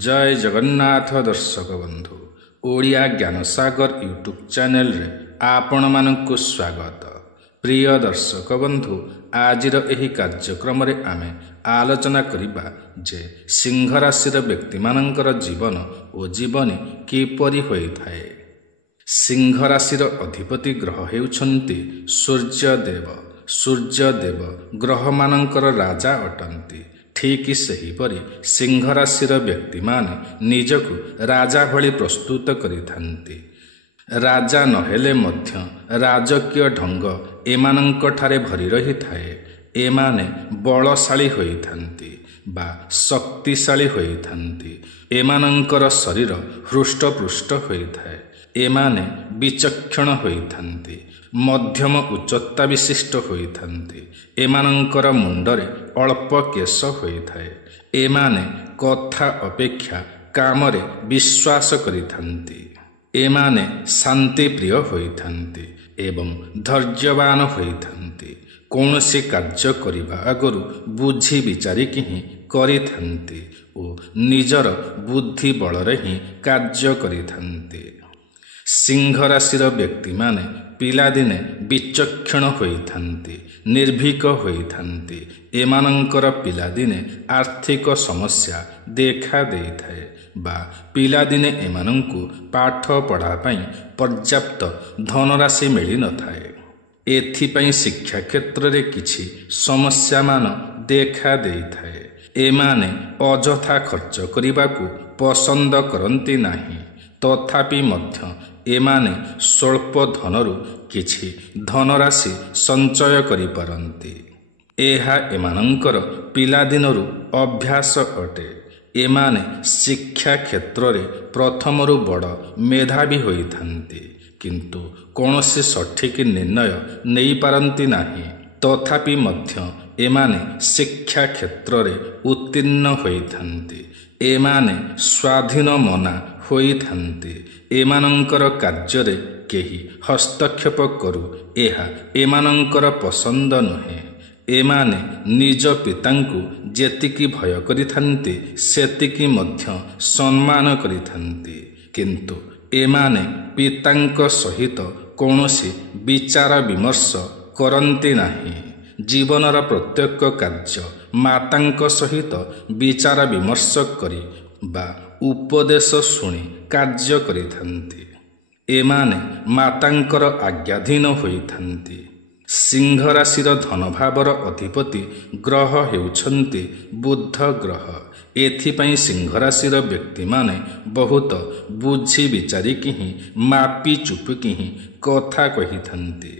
जय जगन्नाथ दर्शक बंधु ओडिया ज्ञानसागर यूट्यूब चैनल रे आपण मानकु स्वागत। प्रिय दर्शक बंधु आजिर एही कार्यक्रम रे आमे आलोचना करिबा जे सिंह राशि व्यक्ति मानकर जीवन और जीवनी किपरि होइथाए। सिंह राशि अधिपति ग्रह हेउछन्ति सूर्यदेव। सूर्यदेव ग्रह मानकर राजा अटंती। ठीक सेहीपरि सिंह राशि व्यक्ति माने निजकु राजा भली प्रस्तुत करिथान्ति। राजा नहेले मध्य राजकीय ढंग एमानंक ठारे भरी रही थाए। एमाने बलशाली होइथान्ति बा शक्तिशाली होइथान्ति। एमानंकर शरीर हृष्टपुष्ट होइथाए। एमाने विचक्षण होइथान्ति। मध्यम उच्चता विशिष्ट होइथान्ति। एमानंकर मुंडरे अल्प केश होइथाए। एमाने कथा अपेक्षा कामरे विश्वास करिथान्ति। एमाने शांति प्रिय होइथान्ति एवं धैर्यवान होइथान्ति। कौनसी कार्य करिबा आगरु बुझी विचारी ही करिथान्ति ओ निजर बुद्धि बलरे ही कार्य करिथान्ति। सिंह राशि व्यक्ति माने पिलादिने विचक्षण होइथान्ति, निर्भीक होइथान्ति। एमानंकर पिलादिने आर्थिक समस्या देखा देइथाए बा पिलादिने एमानंकु पाठ पढ़ा पई पर्याप्त धनराशि मिली नथाए। एथिपई शिक्षा क्षेत्र रे किछि समस्या मान देखा देइथाए। एमाने अजथा खर्च करिबाकु पसंद करंती नाही। तथापि मध्य एमाने स्वल्प धनरु किछि धनराशि संचय करि पारंती। एहा एमानंकर पिलादिनरु अभ्यास अटे। एमाने शिक्षा क्षेत्र रे प्रथमरु बड़ मेधावी होइथान्ति, किंतु कौनसी सठिक निर्णय नहीं पारंती नाही। तथापि मध्य एमाने शिक्षा क्षेत्र रे उत्तीर्ण होइथान्ति। एमाने स्वाधीन मना होइथान्ति। एमानंकर कार्य केही हस्तक्षेप करू एहा एमानंकर पसंद नुहे। एमाने निज पितांकु जेतिकी भय करिथान्ति सेतिकी मध्य सम्मान करिथान्ति, किंतु एमाने पितांक सहित कौनसी विचार विमर्श करंती नाही। जीवनर प्रत्येक कार्य मातांक सहित विचार विमर्श करी बा उपदेश शुणी कार्य करिथान्ति। एमाने मातांकर आज्ञाधीन होइथान्ति। सिंह राशि धन भावर अधिपति ग्रह हेउछन्ति बुध ग्रह। एथिपई सिंह राशि व्यक्ति माने बहुत बुझी विचारी ही मापी चुपकी ही कथा कहिथान्ति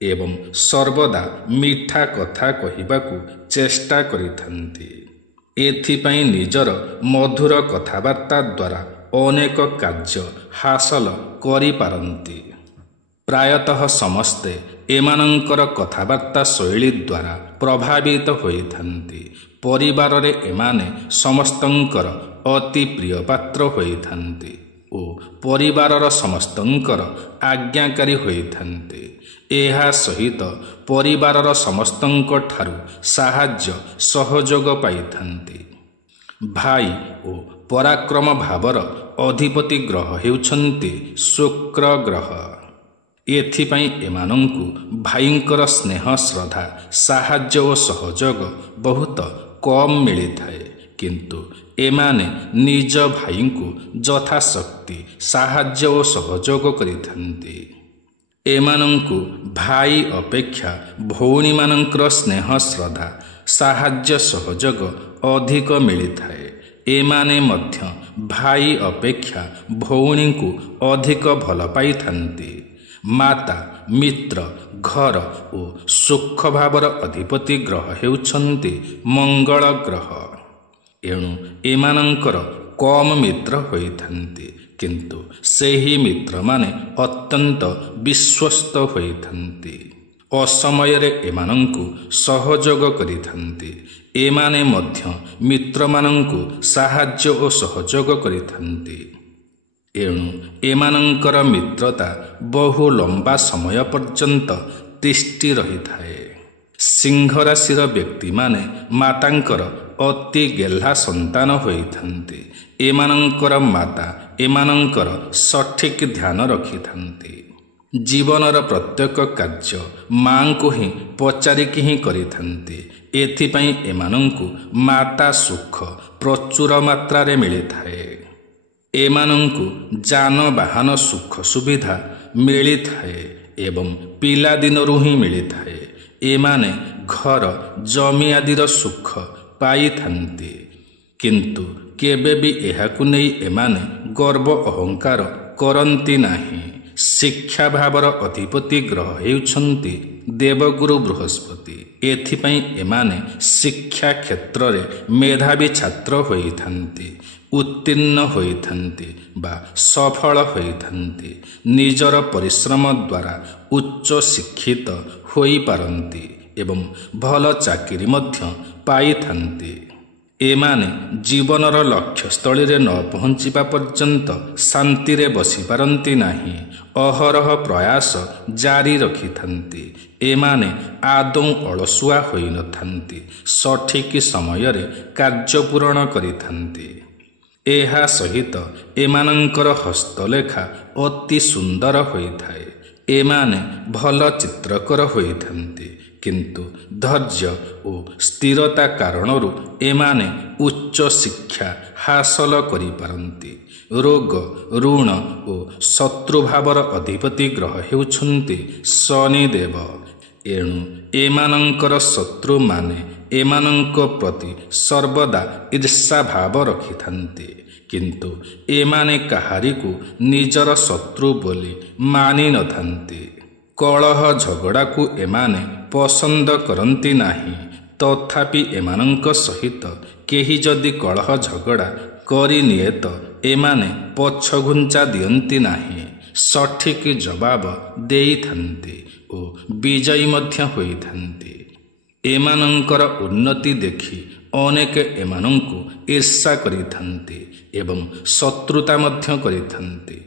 एवं सर्वदा मीठा कथा कहिबाकु चेष्टा करिथान्ति। एथिपई निजर मधुर कथावार्ता द्वारा अनेक कार्य हासिल करि पारंती। प्रायतः समस्ते एमानंकर कथावार्ता शैली द्वारा प्रभावित होइथान्ति। परिवार रे एमाने समस्तंकर अति प्रिय पात्र होइथान्ति ओ परिवारर समस्तंकर आज्ञाकारी होइथान्ति। एहा सहित परिवारर समस्तंक ठारु साहाय्य सहयोग पाइथान्ति। भाई ओ पराक्रम भावर अधिपति ग्रह हेउछन्ति शुक्र ग्रह। एथिपई एमानंकु भाईंकर स्नेह श्रद्धा साहाय्य ओ सहयोग बहुत कम मिलिथाए, किंतु एमाने निज भाईंकु यथाशक्ति साहाय्य ओ सहयोग करिथान्ति। एमानंकु भाई अपेक्षा भौणी मानंकर स्नेह श्रद्धा साहाय्य सहयोग अधिक मिलिथाए। एमाने मध्य भाई अपेक्षा भौणी को अधिक भल पाइथान्ति। माता मित्र घर और सुख भावर अधिपति ग्रह हेउछन्ति मंगल ग्रह। एणु एमानंकर कम मित्र होइथान्ति, किंतु सेही मित्र माने अत्यंत विश्वस्त होइथान्ति। असमयरे एमानंकु सहयोग करिथान्ति। एमाने मध्य मित्र मानंकु साहाय्य ओ सहयोग करिथान्ति। एणु एमानंकर मित्रता बहु लंबा समय पर्यंत तिष्ठि रही थाए। सिंह राशि व्यक्ति माने मातांकर ଅତି ଗେହ୍ଲା ସନ୍ତାନ ହୋଇଥାନ୍ତି। ଏମାନଙ୍କର ମାତା ଏମାନଙ୍କର ସଠିକ୍ ଧ୍ୟାନ ରଖିଥାନ୍ତି। ଜୀବନର ପ୍ରତ୍ୟେକ କାର୍ଯ୍ୟ ମାଙ୍କୁ ହିଁ ପଚାରିକି ହିଁ କରିଥାନ୍ତି। ଏଥିପାଇଁ ଏମାନଙ୍କୁ ମାତା ସୁଖ ପ୍ରଚୁର ମାତ୍ରାରେ ମିଳିଥାଏ। ଏମାନଙ୍କୁ ଯାନବାହନ ସୁଖ ସୁବିଧା ମିଳିଥାଏ ଏବଂ ପିଲାଦିନରୁ ହିଁ ମିଳିଥାଏ। ଏମାନେ ଘର ଜମି ଆଦିର ସୁଖ ପାଇଥାନ୍ତି, କିନ୍ତୁ କେବେ ବି ଏହାକୁ ନେଇ ଏମାନେ ଗର୍ବ ଅହଙ୍କାର କରନ୍ତି ନାହିଁ। ଶିକ୍ଷା ଭାବର ଅଧିପତି ଗ୍ରହ ହେଉଛନ୍ତି ଦେବଗୁରୁ ବୃହସ୍ପତି। ଏଥିପାଇଁ ଏମାନେ ଶିକ୍ଷା କ୍ଷେତ୍ରରେ ମେଧାବୀ ଛାତ୍ର ହୋଇଥାନ୍ତି, ଉତ୍ତୀର୍ଣ୍ଣ ହୋଇଥାନ୍ତି ବା ସଫଳ ହୋଇଥାନ୍ତି। ନିଜର ପରିଶ୍ରମ ଦ୍ୱାରା ଉଚ୍ଚ ଶିକ୍ଷିତ ହୋଇପାରନ୍ତି ଏବଂ ଭଲ ଚାକିରି ମଧ୍ୟ ପାଇଥାନ୍ତି। ଏମାନେ ଜୀବନର ଲକ୍ଷ୍ୟସ୍ଥଳୀରେ ନ ପହଞ୍ଚିବା ପର୍ଯ୍ୟନ୍ତ ଶାନ୍ତିରେ ବସିପାରନ୍ତି ନାହିଁ, ଅହରହ ପ୍ରୟାସ ଜାରି ରଖିଥାନ୍ତି। ଏମାନେ ଆଦୌ ଅଳସୁଆ ହୋଇନଥାନ୍ତି, ସଠିକ୍ ସମୟରେ କାର୍ଯ୍ୟ ପୂରଣ କରିଥାନ୍ତି। ଏହା ସହିତ ଏମାନଙ୍କର ହସ୍ତଲେଖା ଅତି ସୁନ୍ଦର ହୋଇଥାଏ। ଏମାନେ ଭଲ ଚିତ୍ରକର ହୋଇଥାନ୍ତି, କିନ୍ତୁ ଧୈର୍ଯ୍ୟ ଓ ସ୍ଥିରତା କାରଣରୁ ଏମାନେ ଉଚ୍ଚ ଶିକ୍ଷା ହାସଲ କରିପାରନ୍ତି। ରୋଗ, ଋଣ ଓ ଶତ୍ରୁଭାବର ଅଧିପତି ଗ୍ରହ ହେଉଛନ୍ତି ଶନିଦେବ। ଏଣୁ ଏମାନଙ୍କର ଶତ୍ରୁମାନେ ଏମାନଙ୍କ ପ୍ରତି ସର୍ବଦା ଈର୍ଷା ଭାବ ରଖିଥାନ୍ତି, କିନ୍ତୁ ଏମାନେ କାହାରିକୁ ନିଜର ଶତ୍ରୁ ବୋଲି ମାନିନଥାନ୍ତି। କଳହ ଝଗଡ଼ାକୁ ଏମାନେ ପସନ୍ଦ କରନ୍ତି ନାହିଁ। ତଥାପି ଏମାନଙ୍କ ସହିତ କେହି ଯଦି କଳହ ଝଗଡ଼ା କରିନିଏ ତ ଏମାନେ ପଛଘୁଞ୍ଚା ଦିଅନ୍ତି ନାହିଁ, ସଠିକ୍ ଜବାବ ଦେଇଥାନ୍ତି ଓ ବିଜୟୀ ମଧ୍ୟ ହୋଇଥାନ୍ତି। ଏମାନଙ୍କର ଉନ୍ନତି ଦେଖି ଅନେକ ଏମାନଙ୍କୁ ଈର୍ଷା କରିଥାନ୍ତି ଏବଂ ଶତ୍ରୁତା ମଧ୍ୟ କରିଥାନ୍ତି।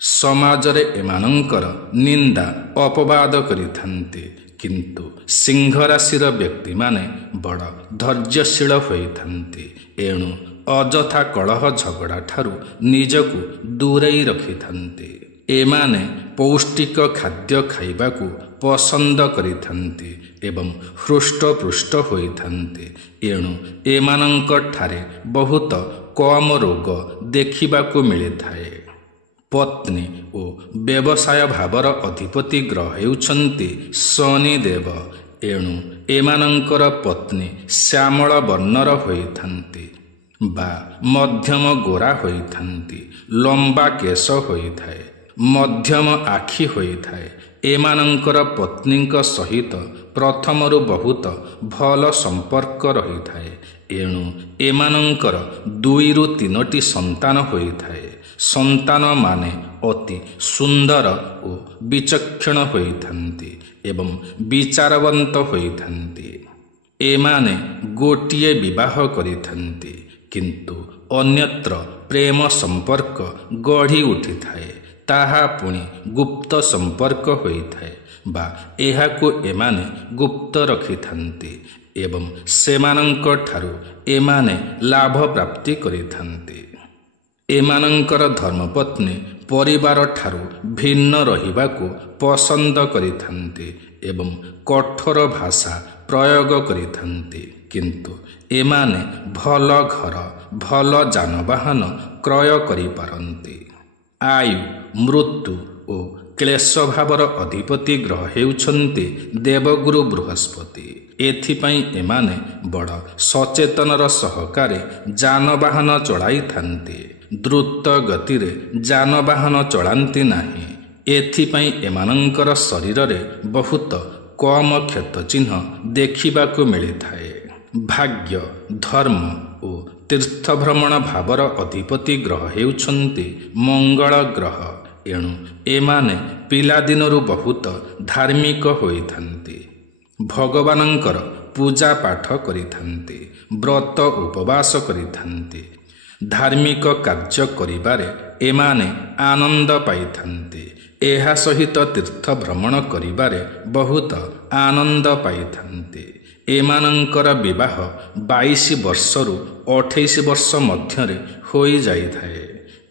ସମାଜରେ ଏମାନଙ୍କର ନିନ୍ଦା ଅପବାଦ କରିଥାନ୍ତି, କିନ୍ତୁ ସିଂହ ରାଶିର ବ୍ୟକ୍ତିମାନେ ବଡ଼ ଧୈର୍ଯ୍ୟଶୀଳ ହୋଇଥାନ୍ତି। ଏଣୁ ଅଯଥା କଳହ ଝଗଡ଼ା ଠାରୁ ନିଜକୁ ଦୂରେଇ ରଖିଥାନ୍ତି। ଏମାନେ ପୌଷ୍ଟିକ ଖାଦ୍ୟ ଖାଇବାକୁ ପସନ୍ଦ କରିଥାନ୍ତି ଏବଂ ହୃଷ୍ଟପୃଷ୍ଟ ହୋଇଥାନ୍ତି। ଏଣୁ ଏମାନଙ୍କଠାରେ ବହୁତ କମ୍ ରୋଗ ଦେଖିବାକୁ ମିଳିଥାଏ। ପତ୍ନୀ ଓ ବ୍ୟବସାୟ ଭାବର ଅଧିପତି ଗ୍ରହ ହେଉଛନ୍ତି ଶନିଦେବ। ଏଣୁ ଏମାନଙ୍କର ପତ୍ନୀ ଶ୍ୟାମଳ ବର୍ଣ୍ଣର ହୋଇଥାନ୍ତି ବା ମଧ୍ୟମ ଗୋରା ହୋଇଥାନ୍ତି। ଲମ୍ବା କେଶ ହୋଇଥାଏ, ମଧ୍ୟମ ଆଖି ହୋଇଥାଏ। ଏମାନଙ୍କର ପତ୍ନୀଙ୍କ ସହିତ ପ୍ରଥମରୁ ବହୁତ ଭଲ ସମ୍ପର୍କ ରହିଥାଏ। ଏଣୁ ଏମାନଙ୍କର 2ରୁ 3ଟି ସନ୍ତାନ ହୋଇଥାଏ। ସନ୍ତାନମାନେ ଅତି ସୁନ୍ଦର ଓ ବିଚକ୍ଷଣ ହୋଇଥାନ୍ତି ଏବଂ ବିଚାରବନ୍ତ ହୋଇଥାନ୍ତି। ଏମାନେ ଗୋଟିଏ ବିବାହ କରିଥାନ୍ତି, କିନ୍ତୁ ଅନ୍ୟତ୍ର ପ୍ରେମ ସମ୍ପର୍କ ଗଢ଼ି ଉଠିଥାଏ। ତାହା ପୁଣି ଗୁପ୍ତ ସମ୍ପର୍କ ହୋଇଥାଏ ବା ଏହାକୁ ଏମାନେ ଗୁପ୍ତ ରଖିଥାନ୍ତି ଏବଂ ସେମାନଙ୍କ ଠାରୁ ଏମାନେ ଲାଭ ପ୍ରାପ୍ତି କରିଥାନ୍ତି। ଏମାନଙ୍କର ଧର୍ମପତ୍ନୀ ପରିବାର ଠାରୁ ଭିନ୍ନ ରହିବାକୁ ପସନ୍ଦ କରିଥାନ୍ତି ଏବଂ କଠୋର ଭାଷା ପ୍ରୟୋଗ କରିଥାନ୍ତି, କିନ୍ତୁ ଏମାନେ ଭଲ ଘର, ଭଲ ଯାନବାହନ କ୍ରୟ କରିପାରନ୍ତି। ଆୟୁ, ମୃତ୍ୟୁ ଓ କ୍ଲେଶ ଭାବର ଅଧିପତି ଗ୍ରହ ହେଉଛନ୍ତି ଦେବଗୁରୁ ବୃହସ୍ପତି। ଏଥିପାଇଁ ଏମାନେ ବଡ଼ ସଚେତନର ସହକାରେ ଯାନବାହନ ଚଳାଇଥାନ୍ତି। ଦ୍ରୁତ ଗତିରେ ଯାନବାହନ ଚଳାନ୍ତି ନାହିଁ। ଏଥିପାଇଁ ଏମାନଙ୍କର ଶରୀରରେ ବହୁତ କମ୍ କ୍ଷତ ଚିହ୍ନ ଦେଖିବାକୁ ମିଳିଥାଏ। ଭାଗ୍ୟ, ଧର୍ମ ଓ ତୀର୍ଥ ଭ୍ରମଣ ଭାବର ଅଧିପତି ଗ୍ରହ ହେଉଛନ୍ତି ମଙ୍ଗଳ ଗ୍ରହ। ଏଣୁ ଏମାନେ ପିଲାଦିନରୁ ବହୁତ ଧାର୍ମିକ ହୋଇଥାନ୍ତି। ଭଗବାନଙ୍କର ପୂଜା ପାଠ କରିଥାନ୍ତି, ବ୍ରତ ଉପବାସ କରିଥାନ୍ତି। ଧାର୍ମିକ କାର୍ଯ୍ୟ କରିବାରେ ଏମାନେ ଆନନ୍ଦ ପାଇଥାନ୍ତି। ଏହା ସହିତ ତୀର୍ଥ ଭ୍ରମଣ କରିବାରେ ବହୁତ ଆନନ୍ଦ ପାଇଥାନ୍ତି। ଏମାନଙ୍କର ବିବାହ 22 ବର୍ଷରୁ 28 ବର୍ଷ ମଧ୍ୟରେ ହୋଇଯାଇଥାଏ।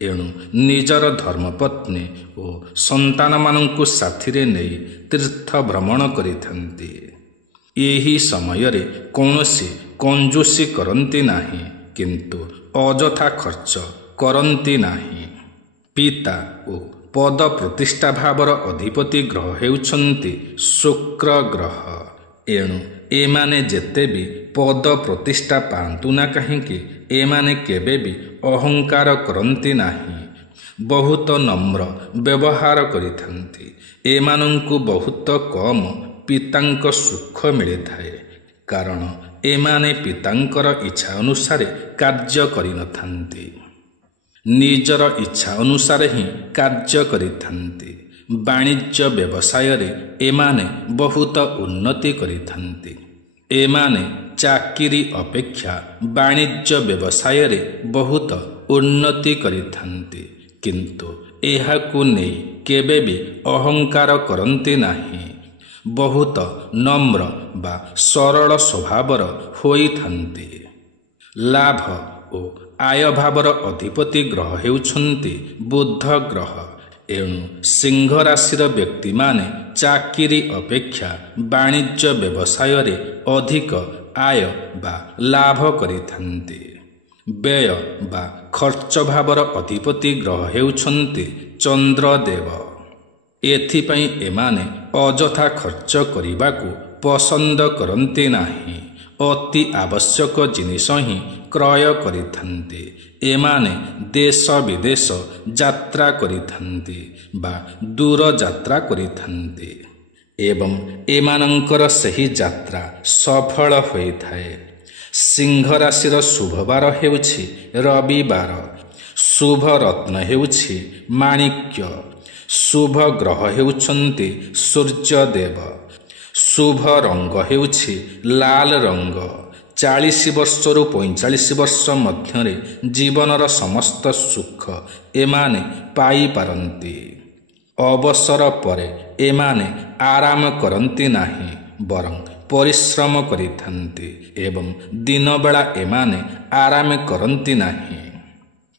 ଏଣୁ ନିଜର ଧର୍ମପତ୍ନୀ ଓ ସନ୍ତାନମାନଙ୍କୁ ସାଥିରେ ନେଇ ତୀର୍ଥ ଭ୍ରମଣ କରିଥାନ୍ତି। ଏହି ସମୟରେ କୌଣସି କଞ୍ଜୁସି କରନ୍ତି ନାହିଁ, କିନ୍ତୁ ଅଯଥା ଖର୍ଚ୍ଚ କରନ୍ତି ନାହିଁ। ପିତା ଓ ପଦ ପ୍ରତିଷ୍ଠା ଭାବର ଅଧିପତି ଗ୍ରହ ହେଉଛନ୍ତି ଶୁକ୍ର ଗ୍ରହ। ଏଣୁ ଏମାନେ ଯେତେ ବି ପଦ ପ୍ରତିଷ୍ଠା ପାଆନ୍ତୁ ନା କାହିଁକି, ଏମାନେ କେବେ ବି ଅହଙ୍କାର କରନ୍ତି ନାହିଁ। ବହୁତ ନମ୍ର ବ୍ୟବହାର କରିଥାନ୍ତି। ଏମାନଙ୍କୁ ବହୁତ କମ୍ ପିତାଙ୍କ ସୁଖ ମିଳିଥାଏ, କାରଣ ଏମାନେ ପିତାଙ୍କର ଇଚ୍ଛା ଅନୁସାରେ କାର୍ଯ୍ୟ କରିନଥାନ୍ତି। ନିଜର ଇଚ୍ଛା ଅନୁସାରେ ହିଁ କାର୍ଯ୍ୟ କରିଥାନ୍ତି। ବାଣିଜ୍ୟ ବ୍ୟବସାୟରେ ଏମାନେ ବହୁତ ଉନ୍ନତି କରିଥାନ୍ତି। ଏମାନେ ଚାକିରି ଅପେକ୍ଷା ବାଣିଜ୍ୟ ବ୍ୟବସାୟରେ ବହୁତ ଉନ୍ନତି କରିଥାନ୍ତି, କିନ୍ତୁ ଏହାକୁ ନେଇ କେବେ ବି ଅହଙ୍କାର କରନ୍ତି ନାହିଁ। ବହୁତ ନମ୍ର ବା ସରଳ ସ୍ୱଭାବର ହୋଇଥାନ୍ତି। ଲାଭ ଓ ଆୟ ଭାବର ଅଧିପତି ଗ୍ରହ ହେଉଛନ୍ତି ବୁଧ ଗ୍ରହ। ଏଣୁ ସିଂହ ରାଶିର ବ୍ୟକ୍ତିମାନେ ଚାକିରି ଅପେକ୍ଷା ବାଣିଜ୍ୟ ବ୍ୟବସାୟରେ ଅଧିକ ଆୟ ବା ଲାଭ କରିଥାନ୍ତି। ବ୍ୟୟ ବା ଖର୍ଚ୍ଚ ଭାବର ଅଧିପତି ଗ୍ରହ ହେଉଛନ୍ତି ଚନ୍ଦ୍ରଦେବ। ଏଥିପାଇଁ ଏମାନେ ଅଯଥା ଖର୍ଚ୍ଚ କରିବାକୁ ପସନ୍ଦ କରନ୍ତି ନାହିଁ। ଅତି ଆବଶ୍ୟକ ଜିନିଷ ହିଁ କ୍ରୟ କରିଥାନ୍ତି। ଏମାନେ ଦେଶ ବିଦେଶ ଯାତ୍ରା କରିଥାନ୍ତି ବା ଦୂର ଯାତ୍ରା କରିଥାନ୍ତି ଏବଂ ଏମାନଙ୍କର ସେହି ଯାତ୍ରା ସଫଳ ହୋଇଥାଏ। ସିଂହ ରାଶିର ଶୁଭବାର ହେଉଛି ରବିବାର। ଶୁଭ ରତ୍ନ ହେଉଛି ମାଣିକ୍ୟ। ଶୁଭ ଗ୍ରହ ହେଉଛନ୍ତି ସୂର୍ଯ୍ୟଦେବ। ଶୁଭ ରଙ୍ଗ ହେଉଛି ଲାଲ ରଙ୍ଗ। 40 ବର୍ଷରୁ 45 ବର୍ଷ ମଧ୍ୟରେ ଜୀବନର ସମସ୍ତ ସୁଖ ଏମାନେ ପାଇପାରନ୍ତି। ଅବସର ପରେ ଏମାନେ ଆରାମ କରନ୍ତି ନାହିଁ, ବରଂ ପରିଶ୍ରମ କରିଥାନ୍ତି ଏବଂ ଦିନବେଳା ଏମାନେ ଆରାମ କରନ୍ତି ନାହିଁ।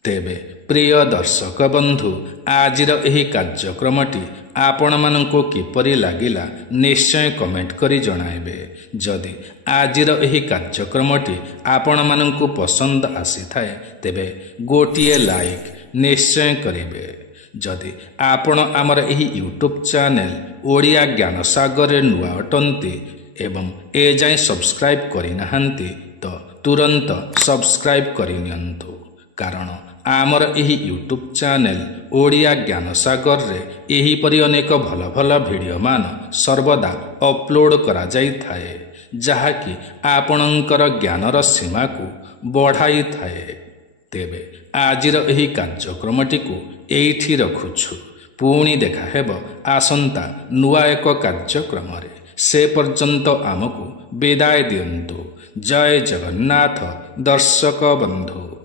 ତେବେ ପ୍ରିୟ ଦର୍ଶକ ବନ୍ଧୁ, ଆଜିର ଏହି କାର୍ଯ୍ୟକ୍ରମଟି ଆପଣମାନଙ୍କୁ କିପରି ଲାଗିଲା ନିଶ୍ଚୟ କମେଣ୍ଟ କରି ଜଣାଇବେ। ଯଦି ଆଜିର ଏହି କାର୍ଯ୍ୟକ୍ରମଟି ଆପଣମାନଙ୍କୁ ପସନ୍ଦ ଆସିଥାଏ, ତେବେ ଗୋଟିଏ ଲାଇକ୍ ନିଶ୍ଚୟ କରିବେ। ଯଦି ଆପଣ ଆମର ଏହି ୟୁଟ୍ୟୁବ୍ ଚ୍ୟାନେଲ ଓଡ଼ିଆ ଜ୍ଞାନସାଗରରେ ନୂଆ ଅଟନ୍ତି ଏବଂ ଏଯାଏଁ ସବସ୍କ୍ରାଇବ୍ କରିନାହାନ୍ତି, ତ ତୁରନ୍ତ ସବସ୍କ୍ରାଇବ୍ କରିନିଅନ୍ତୁ, କାରଣ ଆମର ଏହି ୟୁଟ୍ୟୁବ୍ ଚ୍ୟାନେଲ ଓଡ଼ିଆ ଜ୍ଞାନସାଗରରେ ଏହିପରି ଅନେକ ଭଲ ଭଲ ଭିଡ଼ିଓମାନ ସର୍ବଦା ଅପଲୋଡ଼ କରାଯାଇଥାଏ, ଯାହାକି ଆପଣଙ୍କର ଜ୍ଞାନର ସୀମାକୁ ବଢ଼ାଇଥାଏ। ତେବେ ଆଜିର ଏହି କାର୍ଯ୍ୟକ୍ରମଟିକୁ ଏଇଠି ରଖୁଛୁ। ପୁଣି ଦେଖା ହେବ ଆସନ୍ତା ନୂଆ ଏକ କାର୍ଯ୍ୟକ୍ରମରେ। ସେ ପର୍ଯ୍ୟନ୍ତ ଆମକୁ ବିଦାୟ ଦିଅନ୍ତୁ। ଜୟ ଜଗନ୍ନାଥ ଦର୍ଶକ ବନ୍ଧୁ।